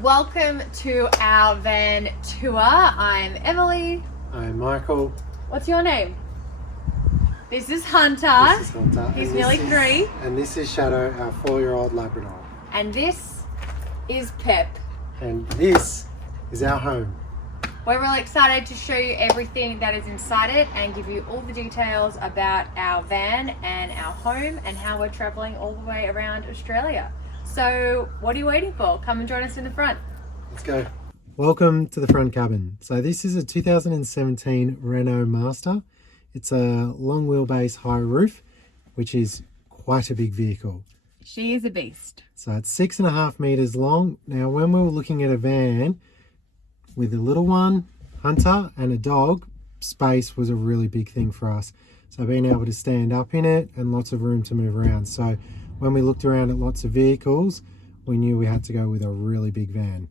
Welcome to our van tour. I'm Emily. I'm Michael. What's your name? This is Hunter. This is Hunter. He's nearly 3. And this is Shadow, our 4-year-old Labrador. And this is Pep. And this is our home. We're really excited to show you everything that is inside it and give you all the details about our van and our home and how we're traveling all the way around Australia. So what are you waiting for? Come and join us in the front. Let's go. Welcome to the front cabin. So this is a 2017 Renault Master. It's a long wheelbase high roof, which is quite a big vehicle. She is a beast. So it's 6.5 meters long. Now, when we were looking at a van with a little one, Hunter, and a dog, space was a really big thing for us. So being able to stand up in it and lots of room to move around. So when we looked around at lots of vehicles, we knew we had to go with a really big van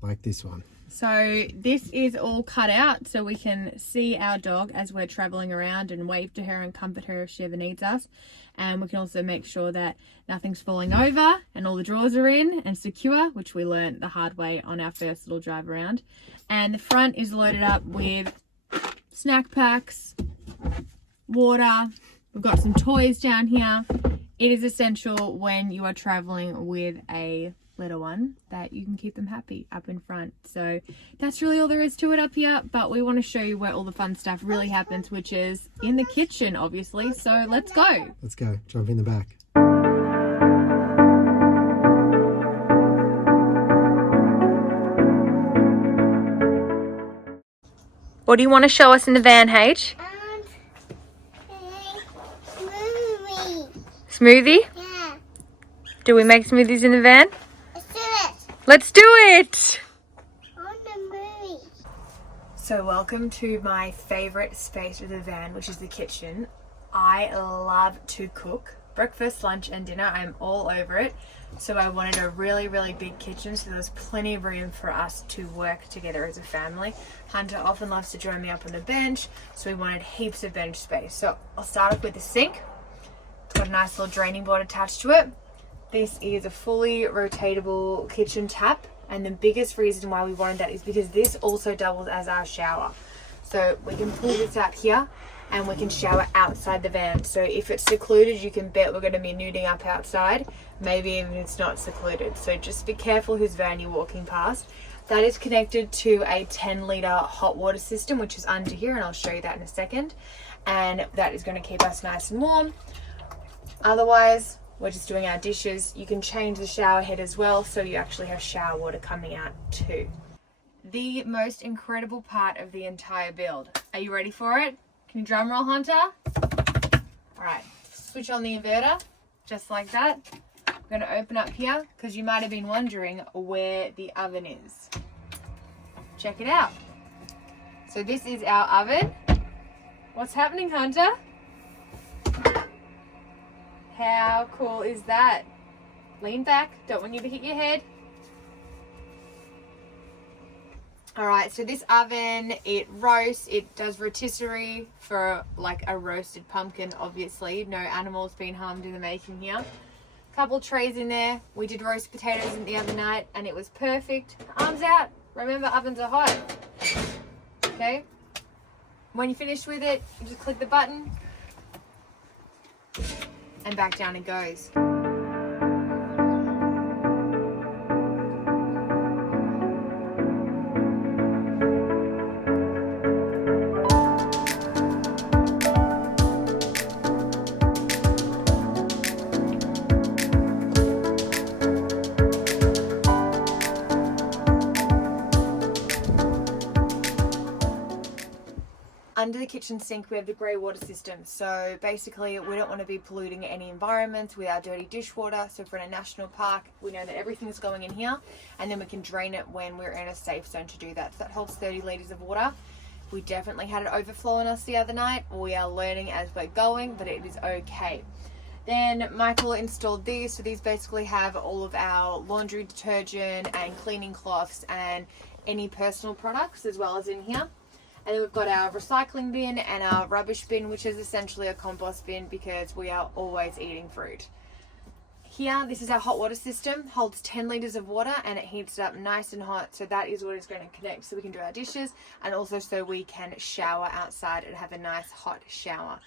like this one. So this is all cut out so we can see our dog as we're traveling around and wave to her and comfort her if she ever needs us. And we can also make sure that nothing's falling over and all the drawers are in and secure, which we learned the hard way on our first little drive around. And the front is loaded up with snack packs, water. We've got some toys down here. It is essential when you are traveling with a little one that you can keep them happy up in front. So that's really all there is to it up here, but we want to show you where all the fun stuff really happens, which is in the kitchen, obviously. So let's go. Let's go. Jump in the back. What do you want to show us in the van, H? Smoothie? Yeah. Do we make smoothies in the van? Let's do it. Let's do it! On the movie. So welcome to my favourite space of the van, which is the kitchen. I love to cook. Breakfast, lunch and dinner, I'm all over it. So I wanted a really, really big kitchen so there was plenty of room for us to work together as a family. Hunter often loves to join me up on the bench, so we wanted heaps of bench space. So I'll start off with the sink. It's got a nice little draining board attached to it. This is a fully rotatable kitchen tap, and the biggest reason why we wanted that is because this also doubles as our shower. So we can pull this out here and we can shower outside the van. So if it's secluded, you can bet we're going to be nuding up outside, maybe even if it's not secluded. So just be careful whose van you're walking past. That is connected to a 10-litre hot water system, which is under here, and I'll show you that in a second. And that is going to keep us nice and warm. Otherwise, we're just doing our dishes. You can change the shower head as well, so you actually have shower water coming out too. The most incredible part of the entire build. Are you ready for it? Can you drum roll, Hunter? All right, switch on the inverter, just like that. I'm gonna open up here, because you might have been wondering where the oven is. Check it out. So this is our oven. What's happening, Hunter? How cool is that? Lean back, don't want you to hit your head. All right, so this oven, it roasts, it does rotisserie for like a roasted pumpkin, obviously. No animals being harmed in the making here. Couple trays in there. We did roast potatoes in the other night and it was perfect. Arms out. Remember, ovens are hot. Okay. When you're finished with it, you just click the button and back down it goes. Under the kitchen sink, we have the grey water system. So basically, we don't want to be polluting any environments with our dirty dishwater. So if we're in a national park, we know that everything's going in here, and then we can drain it when we're in a safe zone to do that. So that holds 30 litres of water. We definitely had it overflow on us the other night. We are learning as we're going, but it is okay. Then Michael installed these. So these basically have all of our laundry detergent and cleaning cloths and any personal products as well as in here. And then we've got our recycling bin and our rubbish bin, which is essentially a compost bin because we are always eating fruit. Here, this is our hot water system, holds 10 litres of water and it heats it up nice and hot. So that is what is going to connect so we can do our dishes and also so we can shower outside and have a nice hot shower.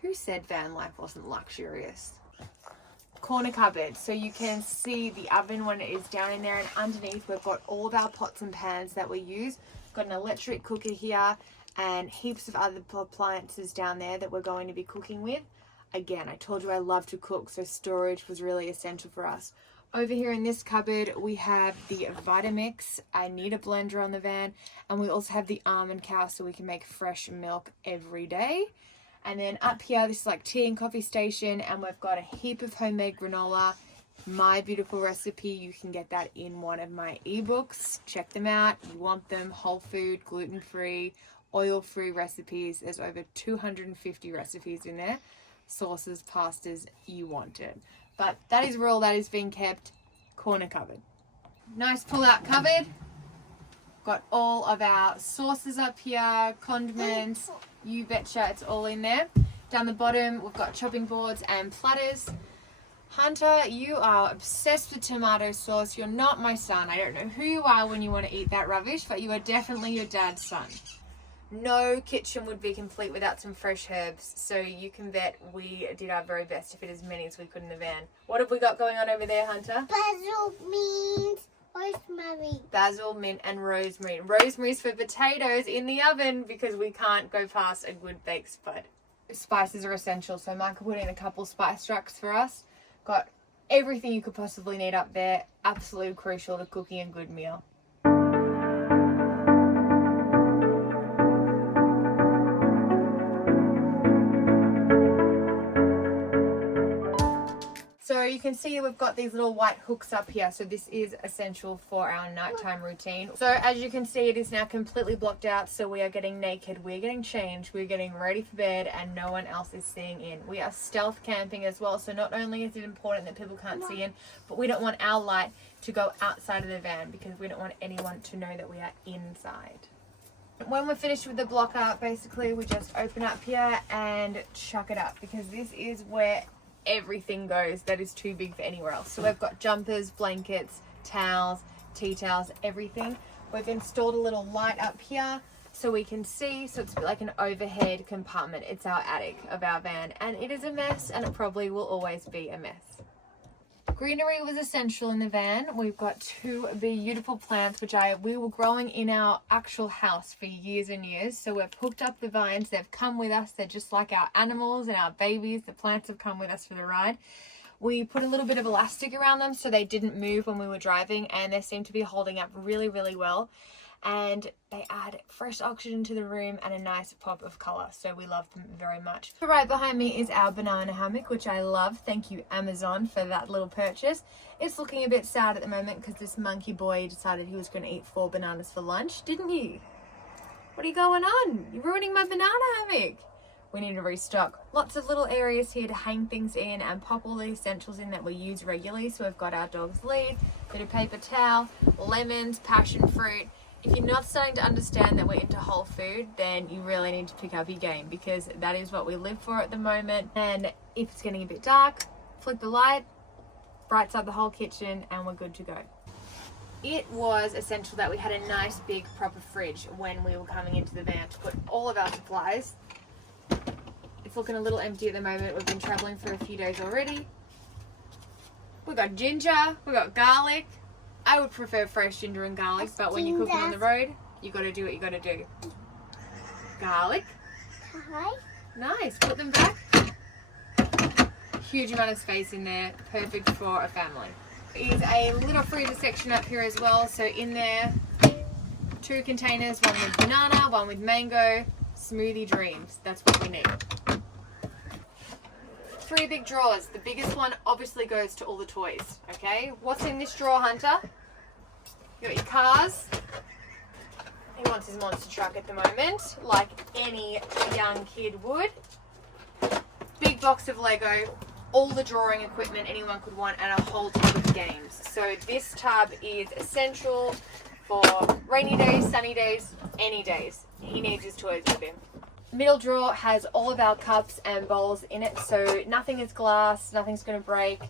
Who said van life wasn't luxurious? Corner cupboard, so you can see the oven when it is down in there, and underneath we've got all of our pots and pans that we use. Got an electric cooker here and heaps of other appliances down there that we're going to be cooking with. Again, I told you I love to cook, so storage was really essential for us. Over here in this cupboard, we have the Vitamix. I need a blender on the van. And we also have the almond cow so we can make fresh milk every day. And then up here, this is like tea and coffee station. And we've got a heap of homemade granola. My beautiful recipe, you can get that in one of my ebooks. Check them out. You want them whole food, gluten-free, oil-free recipes. There's over 250 recipes in there. Sauces, pastas, you want it. But that is where all that is being kept. Corner cupboard. Nice pull-out cupboard. Got all of our sauces up here, condiments, you betcha, it's all in there. Down the bottom, we've got chopping boards and platters. Hunter, you are obsessed with tomato sauce. You're not my son. I don't know who you are when you want to eat that rubbish, but you are definitely your dad's son. No kitchen would be complete without some fresh herbs, so you can bet we did our very best to fit as many as we could in the van. What have we got going on over there, Hunter? Basil, mint, rosemary. Basil, mint and rosemary. Rosemary's for potatoes in the oven because we can't go past a good baked spud. Spices are essential, so Michael put in a couple spice racks for us. Got everything you could possibly need up there. Absolutely crucial to cooking a good meal. So you can see we've got these little white hooks up here. So this is essential for our nighttime routine. So as you can see, it is now completely blocked out. So we are getting naked, we're getting changed, we're getting ready for bed, and no one else is seeing in. We are stealth camping as well. So not only is it important that people can't see in, but we don't want our light to go outside of the van because we don't want anyone to know that we are inside. When we're finished with the blocker, basically we just open up here and chuck it up because this is where everything goes that is too big for anywhere else. So we've got jumpers, blankets, towels, tea towels, everything. We've installed a little light up here so we can see, so it's like an overhead compartment. It's our attic of our van and it is a mess and it probably will always be a mess. Greenery was essential in the van. We've got two beautiful plants which we were growing in our actual house for years and years. So we've hooked up the vines. They've come with us. They're just like our animals and our babies. The plants have come with us for the ride. We put a little bit of elastic around them so they didn't move when we were driving, and they seem to be holding up really, really well. And they add fresh oxygen to the room and a nice pop of colour, so we love them very much. Right behind me is our banana hammock, which I love. Thank you, Amazon, for that little purchase. It's looking a bit sad at the moment because this monkey boy decided he was going to eat 4 bananas for lunch, didn't you? What are you going on? You're ruining my banana hammock. We need to restock. Lots of little areas here to hang things in and pop all the essentials in that we use regularly. So we've got our dog's lead, bit of paper towel, lemons, passion fruit. If you're not starting to understand that we're into whole food, then you really need to pick up your game because that is what we live for at the moment. And if it's getting a bit dark, flick the light, brights up the whole kitchen, and we're good to go. It was essential that we had a nice big proper fridge when we were coming into the van to put all of our supplies. It's looking a little empty at the moment. We've been traveling for a few days already. We got ginger, we got garlic. I would prefer fresh ginger and garlic, but when you're cooking on the road, you got to do what you got to do. Garlic. Hi. Nice. Put them back. Huge amount of space in there. Perfect for a family. There's a little freezer section up here as well. So in there, 2 containers, one with banana, one with mango. Smoothie dreams. That's what we need. 3 big drawers. The biggest one obviously goes to all the toys. Okay. What's in this drawer, Hunter? You got your cars. He wants his monster truck at the moment, like any young kid would. Big box of Lego, all the drawing equipment anyone could want, and a whole tub of games. So this tub is essential for rainy days, sunny days, any days. He needs his toys with him. Middle drawer has all of our cups and bowls in it, so nothing is glass, nothing's going to break.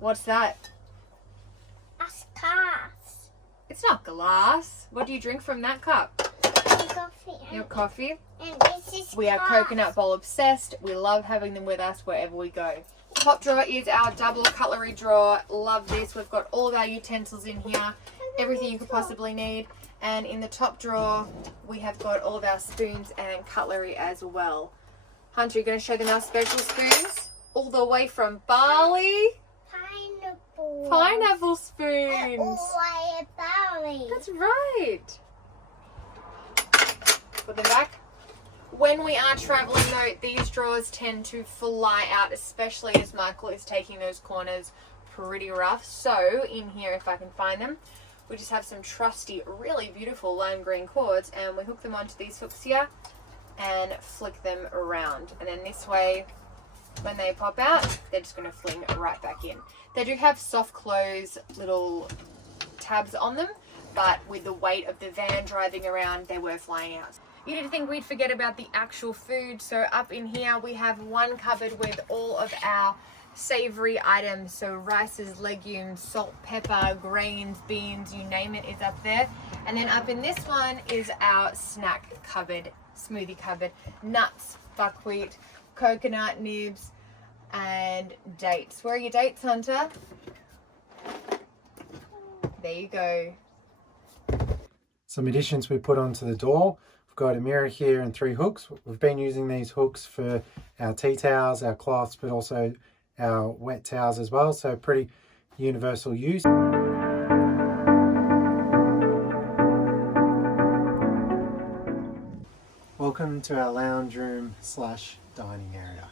What's that? That's glass. It's not glass. What do you drink from that cup? Coffee. Your coffee? And this is We are glass. coconut bowl obsessed. We love having them with us wherever we go. Top drawer is our double cutlery drawer. Love this. We've got all of our utensils in here. Everything you could possibly need. And in the top drawer, we have got all of our spoons and cutlery as well. Hunter, you going to show them our special spoons? All the way from Bali. Pineapple. Pineapple And spoons. all the way Bali. That's right. Put them back. When we are traveling though, these drawers tend to fly out, especially as Michael is taking those corners pretty rough. So in here, if I can find them, we just have some trusty, really beautiful lime green cords, and we hook them onto these hooks here and flick them around. And then this way, when they pop out, they're just going to fling right back in. They do have soft close little tabs on them, but with the weight of the van driving around, they were flying out. You didn't think we'd forget about the actual food, so up in here we have one cupboard with all of our savory items, so rices, legumes, salt, pepper, grains, beans, you name it is up there. And then up in this one is our snack cupboard, smoothie cupboard, nuts, buckwheat, coconut nibs, and dates. Where are your dates, Hunter? There you go. Some additions we put onto the door. We've got a mirror here and 3 hooks. We've been using these hooks for our tea towels, our cloths, but also our wet towels as well. So pretty universal use. Welcome to our lounge room / dining area.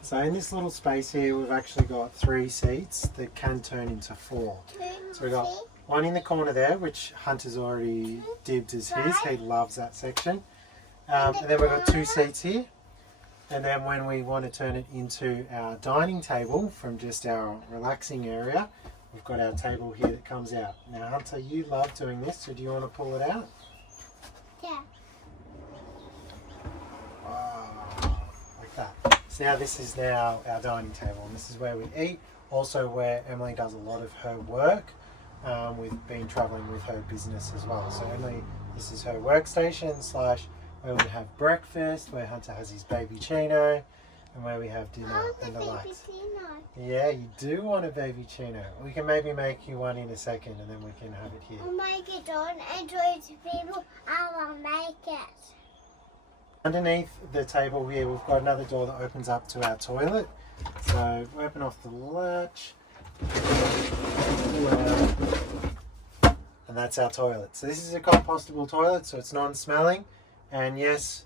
So in this little space here, we've actually got 3 seats that can turn into 4. So we've got one in the corner there, which Hunter's already dibbed as his. He loves that section. And then we've got 2 seats here. And then when we want to turn it into our dining table from just our relaxing area, we've got our table here that comes out. Now Hunter, you love doing this, so do you want to pull it out? Yeah. Wow, like that. So now this is now our dining table, and this is where we eat. Also where Emily does a lot of her work. We've been travelling with her business as well. So Emily, this is her workstation / where we have breakfast, where Hunter has his baby chino, and where we have dinner and the likes. Yeah, you do want a baby chino. We can maybe make you one in a second, and then we can have it here. I'll make it on Android people. I will make it. Underneath the table here, we've got another door that opens up to our toilet. So open off the latch, pull out, and that's our toilet. So this is a compostable toilet, so it's non-smelling. And yes,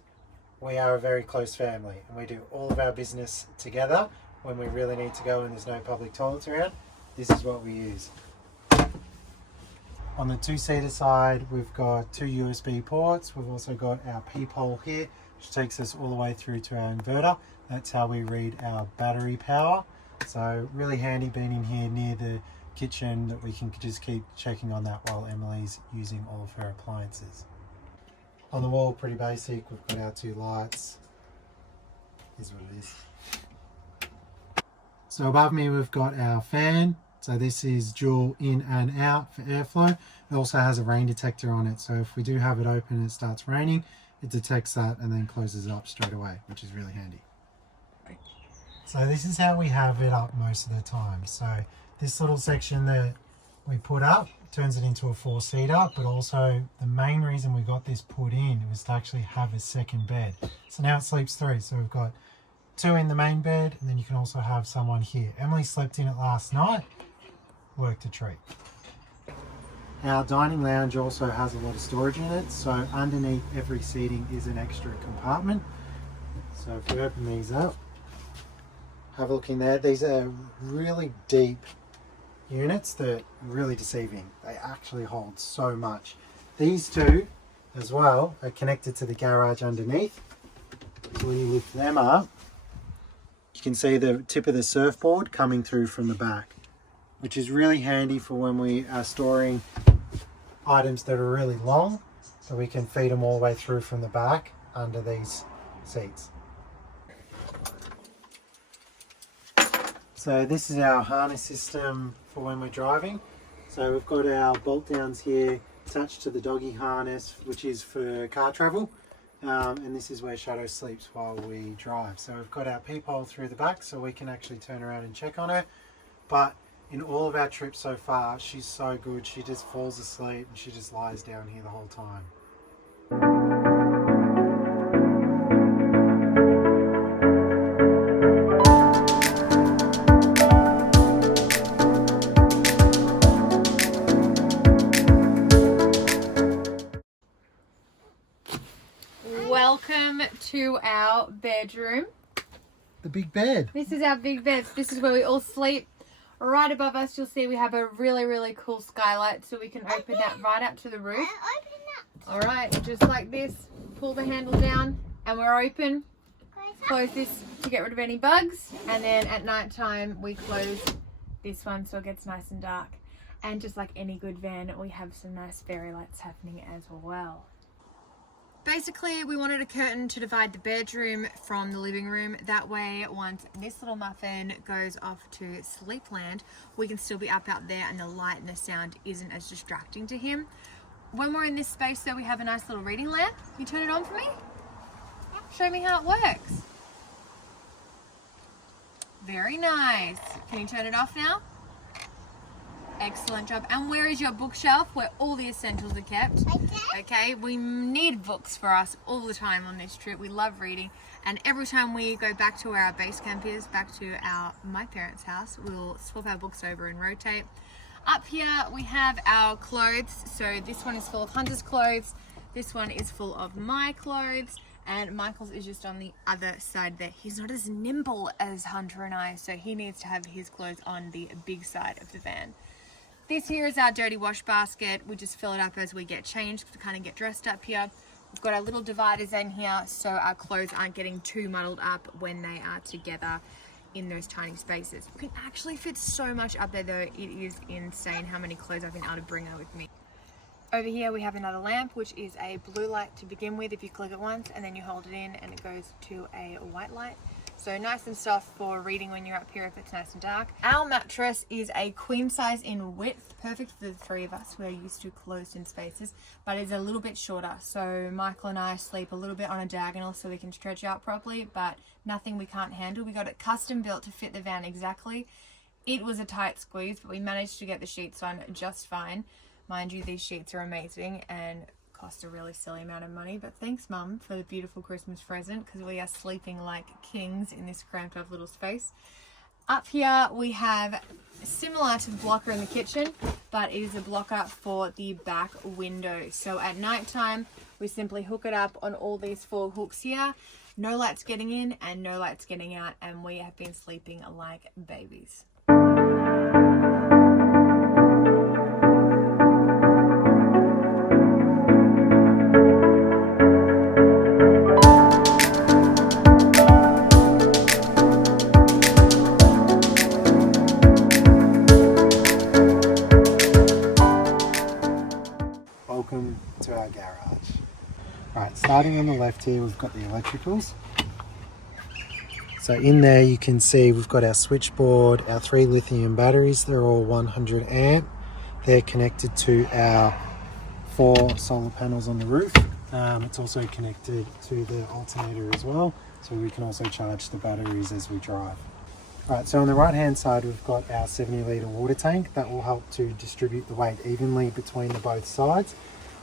we are a very close family, and we do all of our business together. When we really need to go and there's no public toilets around, this is what we use. On the 2-seater side, we've got 2 USB ports. We've also got our peephole here, which takes us all the way through to our inverter. That's how we read our battery power. So really handy being in here near the kitchen that we can just keep checking on that while Emily's using all of her appliances. On the wall, pretty basic. We've got our 2 lights. Here's what it is. So above me, we've got our fan. So this is dual in and out for airflow. It also has a rain detector on it. So if we do have it open and it starts raining, it detects that and then closes it up straight away, which is really handy. So this is how we have it up most of the time. So this little section that we put up turns it into a 4-seater, but also the main reason we got this put in was to actually have a second bed. So now it sleeps 3. So we've got 2 in the main bed, and then you can also have someone here. Emily slept in it last night, worked a treat. Our dining lounge also has a lot of storage in it, so underneath every seating is an extra compartment. So if we open these up, have a look in there. These are really deep units that are really deceiving. They actually hold so much. These 2 as well are connected to the garage underneath. So when you lift them up, you can see the tip of the surfboard coming through from the back, which is really handy for when we are storing items that are really long, so we can feed them all the way through from the back under these seats. So this is our harness system for when we're driving. So we've got our bolt downs here attached to the doggy harness, which is for car travel. And this is where Shadow sleeps while we drive. So we've got our peephole through the back so we can actually turn around and check on her. But in all of our trips so far, she's so good. She just falls asleep and she just lies down here the whole time. Welcome to our bedroom. The big bed. This is our big bed. This is where we all sleep. Right above us, you'll see we have a really cool skylight, so we can open that right up to the roof. All right, just like this. Pull the handle down, and we're open. Close this to get rid of any bugs, and then at night time we close this one so it gets nice and dark. And just like any good van, we have some nice fairy lights happening as well. Basically, we wanted a curtain to divide the bedroom from the living room. That way, once this little muffin goes off to sleepland, we can still be up out there and the light and the sound isn't as distracting to him. When we're in this space, though, we have a nice little reading lamp. Can you turn it on for me? Show me how it works. Very nice. Can you turn it off now? Excellent job. And where is your bookshelf where all the essentials are kept? Okay, we need books for us all the time on this trip. We love reading, and every time we go back to where our base camp is, back to my parents' house, we'll swap our books over and rotate. Up here we have our clothes. So this one is full of Hunter's clothes, this one is full of my clothes, and Michael's is just on the other side there. He's not as nimble as Hunter and I, so he needs to have his clothes on the big side of the van. This here is our dirty wash basket. We just fill it up as we get changed to kind of get dressed up here. We've got our little dividers in here so our clothes aren't getting too muddled up when they are together in those tiny spaces. We can actually fit so much up there though. It is insane how many clothes I've been able to bring out with me. Over here we have another lamp, which is a blue light to begin with. If you click it once and then you hold it in and it goes to a white light. So nice and soft for reading when you're up here if it's nice and dark. Our mattress is a queen size in width, perfect for the three of us. We're used to closed in spaces, but it's a little bit shorter. So Michael and I sleep a little bit on a diagonal so we can stretch out properly, but nothing we can't handle. We got it custom built to fit the van exactly. It was a tight squeeze, but we managed to get the sheets on just fine. Mind you, these sheets are amazing and cost a really silly amount of money, but thanks Mum for the beautiful Christmas present, because we are sleeping like kings in this cramped up little space. Up here we have similar to the blocker in the kitchen, but it is a blocker for the back window. So at night time we simply hook it up on all these 4 hooks here. No lights getting in and no lights getting out, and we have been sleeping like babies. Welcome to our garage. Right, starting on the left here, we've got the electricals. So in there you can see we've got our switchboard, our 3 lithium batteries. They're all 100 amp. They're connected to our 4 solar panels on the roof. It's also connected to the alternator as well, so we can also charge the batteries as we drive. Right, so on the right hand side we've got our 70 litre water tank. That will help to distribute the weight evenly between the both sides.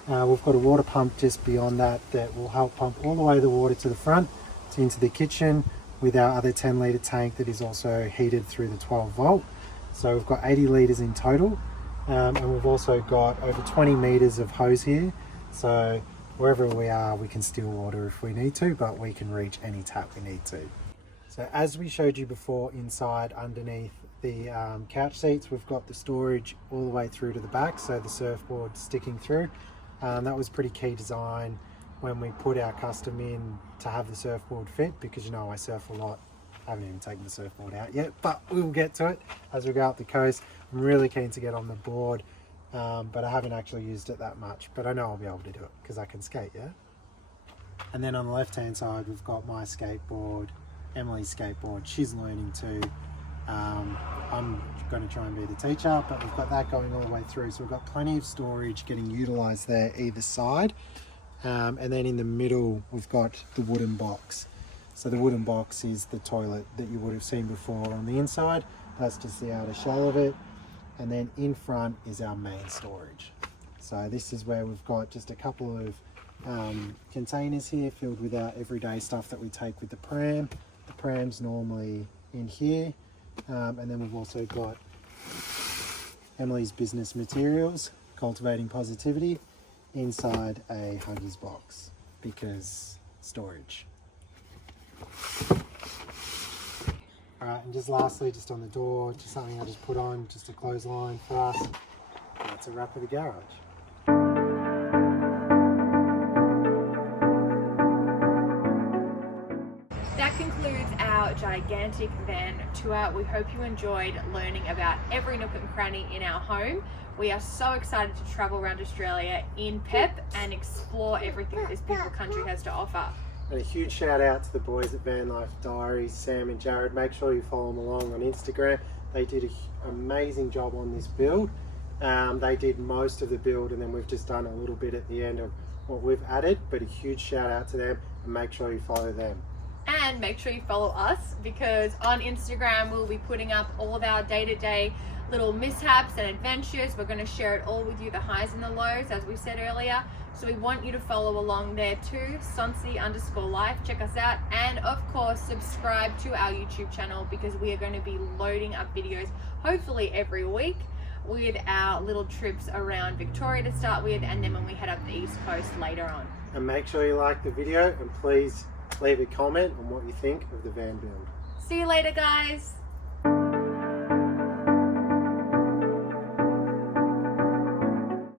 We've got a water pump just beyond that that will help pump all the way the water to the front, into the kitchen, with our other 10 litre tank that is also heated through the 12 volt. So we've got 80 litres in total, and we've also got over 20 metres of hose here. So wherever we are we can steal water if we need to, but we can reach any tap we need to. So as we showed you before, inside underneath the couch seats we've got the storage all the way through to the back, so the surfboard sticking through. That was pretty key design when we put our custom in to have the surfboard fit, because you know I surf a lot. I haven't even taken the surfboard out yet, but we'll get to it as we go up the coast. I'm really keen to get on the board, but I haven't actually used it that much, but I know I'll be able to do it because I can skate, yeah? And then on the left hand side we've got my skateboard, Emily's skateboard. She's learning too. I'm going to try and be the teacher, but we've got that going all the way through. So we've got plenty of storage getting utilised there either side. And then in the middle, we've got the wooden box. So the wooden box is the toilet that you would have seen before on the inside. That's just the outer shell of it. And then in front is our main storage. So this is where we've got just a couple of containers here filled with our everyday stuff that we take with the pram. The pram's normally in here. And then we've also got Emily's business materials, cultivating positivity, inside a Huggies box because storage. Alright, and just lastly, just on the door, just something I just put on, just a clothesline for us. And that's a wrap of the garage. That concludes our gigantic van tour. We hope you enjoyed learning about every nook and cranny in our home. We are so excited to travel around Australia in PEP and explore everything that this beautiful country has to offer. And a huge shout out to the boys at Van Life Diaries, Sam and Jared. Make sure you follow them along on Instagram. They did an amazing job on this build. They did most of the build, and then we've just done a little bit at the end of what we've added, but a huge shout out to them, and make sure you follow them. And make sure you follow us, because on Instagram we'll be putting up all of our day-to-day little mishaps and adventures. We're going to share it all with you, the highs and the lows, as we said earlier. So we want you to follow along there too, Sonsie_life. Check us out, and of course subscribe to our YouTube channel, because we are going to be loading up videos hopefully every week with our little trips around Victoria to start with, and then when we head up the East Coast later on. And make sure you like the video, and please leave a comment on what you think of the van build. See you later, guys.